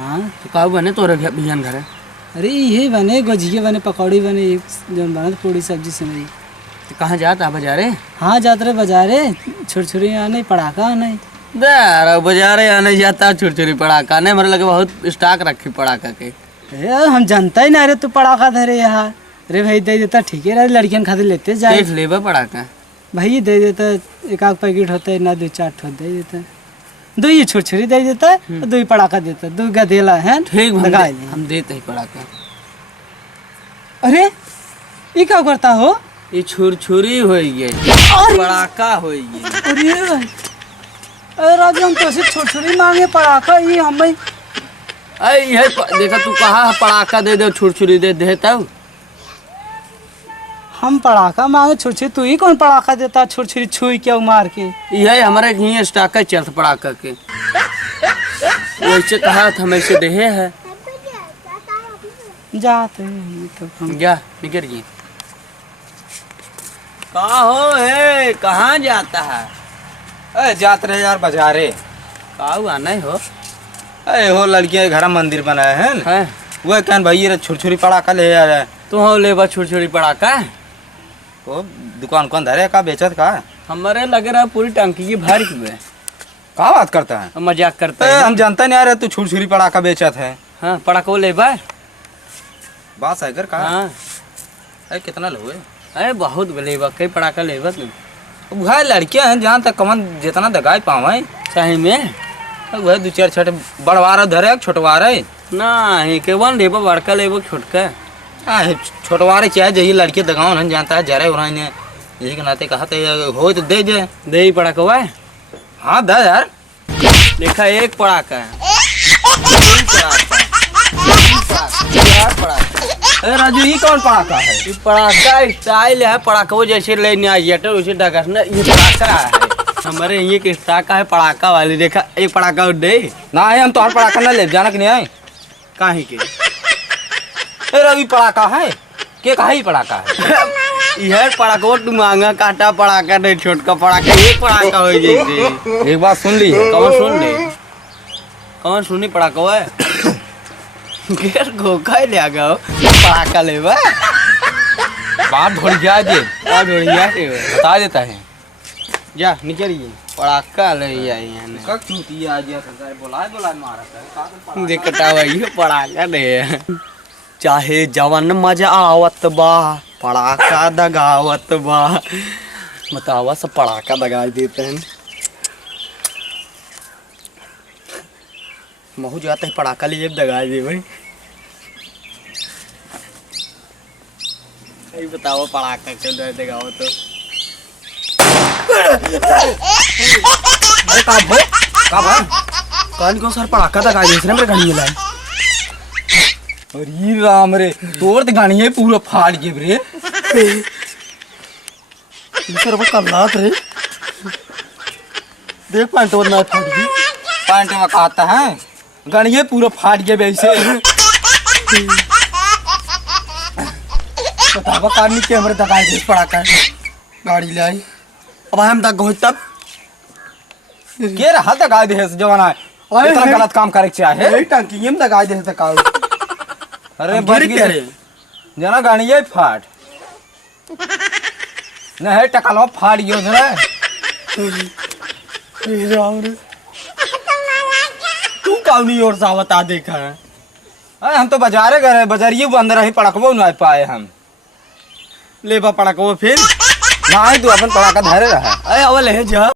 हाँ तो का बने तोरे बिहान घर? अरे यही बने, गोजिए बने, पकौड़ी बने, जौन बनत पूड़ी सब्जी सिमरी। तो कहाँ जाता बाजारे? हाँ जात रहे बाजारे, छुरछुरी आने पड़ाका आने। दे बाजारे आने जाता छुरछुरी पड़ाका ने, मेरे लगे बहुत स्टॉक रखी पड़ाका के। हम जानता ही ना रे तू पड़ाका धरे यहाँ। अरे भाई दे देता ठीक है, लड़कियन खाते लेते जाए। देख लेबा पड़ाका भाई दे देता, एक आध पैकेट होता है ना, 2-4 ठो दे देता, 2 ही छुरछुरी दे देता, 2 ही पड़ाका देता, 2 गधेला है। ठीक लगाए हम देते ही पड़ाका। अरे ये क्या करता हो? ये छुरछुरी हो गई, पड़ाका हो गई। अरे भाई, अरे राजू हम तो सिर्फ छुरछुरी मांगे, पड़ाका ये हमें। ये देखा तू कहा पड़ाका दे दे छुरछुरी दे दे तब। हम पड़ाका मांगे छुरछुरी, तू ही कौन पड़ाका देता? छुरछुरी छुई क्या मार के? यही हमारे यहीं स्टॉक है चलत पड़ाका के। वैसे कहा था हमें से देहे है। जाते हैं तो हम। जा निकल गई। कहाँ हो है, कहाँ जाता है? अरे जात रहे यार बाजारे। का हुआ नहीं हो? अरे हो लड़कियां घर मंदिर बनाए हैं न? है वो कहन भाई ये छुरछुरी पड़ाका ले आ रहा। तू हो लेबा छुरछुरी पड़ाका? वो दुकान कौन धरे का बेचत का? हमारे लगे रहा पूरी टंकी की भर की में। का बात करता है? मजाक करता अरे है। हम जानता नहीं यार तू छुरछुरी पड़ाका बेचत है। हाँ पड़ाका लेबा। बात साइकर का? हाँ अरे कितना लोगे? अरे बहुत लेबा, कई पड़ाका लेबा तू। वह लड़कियां हैं जहाँ तक कमन जितना दगाई पावे सही में वह 2-4 छोटे बड़वारा धरे छोटवारा नहीं के वन लेबा, बड़का लेबा छोटका। छोटवारे चाहे जही लड़की दगाओ नहीं जानता है जरे उन्हें यही के नाते कहा हो तो दे जाए। दे ही पड़ाका हुआ है। हाँ दे यार। देखा एक पड़ाका है। अरे राजू ये कौन पड़ाका है? ये पड़ाका स्टाइल है, पड़ाका वो जैसे लेने आई उसे ढकसना। ये पड़ाका है हमारे ये के स्टाका है पड़ाका वाली। देखा एक पड़ाका दे ना है हम तो हर पड़ाका ना ले जाना कि नहीं आए काहे के। अरे अभी पड़ाका है के कहा ही पड़ाका है? यह पड़ाका तू मांगा काटा पड़ाका नहीं, छोटका पड़ाका एक पड़ाका हो जाएगी। एक बात सुन ली कौन सुन ले? कौन सुनी पड़ाका है? घेर घोखा ले आ गया पड़ाका लेबा। बात ढोल गया दे और ढोड़िया के बता देता है। जा निकलिए पड़ाका ले आई है। कब चूती आ गया सरकार बोला मारा था देखता वही पड़ाका दे। चाहे जवन मजा आवत बा, पड़ाका दगावत बा। बतावा सब पड़ाका दगा देते हैं। महू जाता है पड़ाका लिए दगा दे भाई। बताओ पड़ाका क्यों दगाओ तो। अरे का भाई कान को सर पड़ाका दगा दे मेरे गाड़ी में। अरे राम रे तोर तो गाड़ी है पूरा फाड़ के रे। सर वो कल्लात रे देख पैंट और ना फाड़ दी। पैंट में कहता है गाड़ी पूरा फाड़ गया वैसे। बतावा कार के हमारे दगाई दे पड़ाका गाड़ी ले आई। अब हम तक हो तब के रहा दगा दे जवाना इतना गलत काम करे चाहे टंकी में दगा दे तक आओ। अरे बच गए जना गाड़ी है फाट न है टकलवा फाड़ गयो जरा। तू काउनी और सा बता देखा है। अरे हम तो बाजारे गए बाजारिये अंदर ही पड़कबो नहीं पाए हम। लेबा पड़ाका वो फिर ना तू अपन पड़ाका धरे रहा। अरे अवल है जा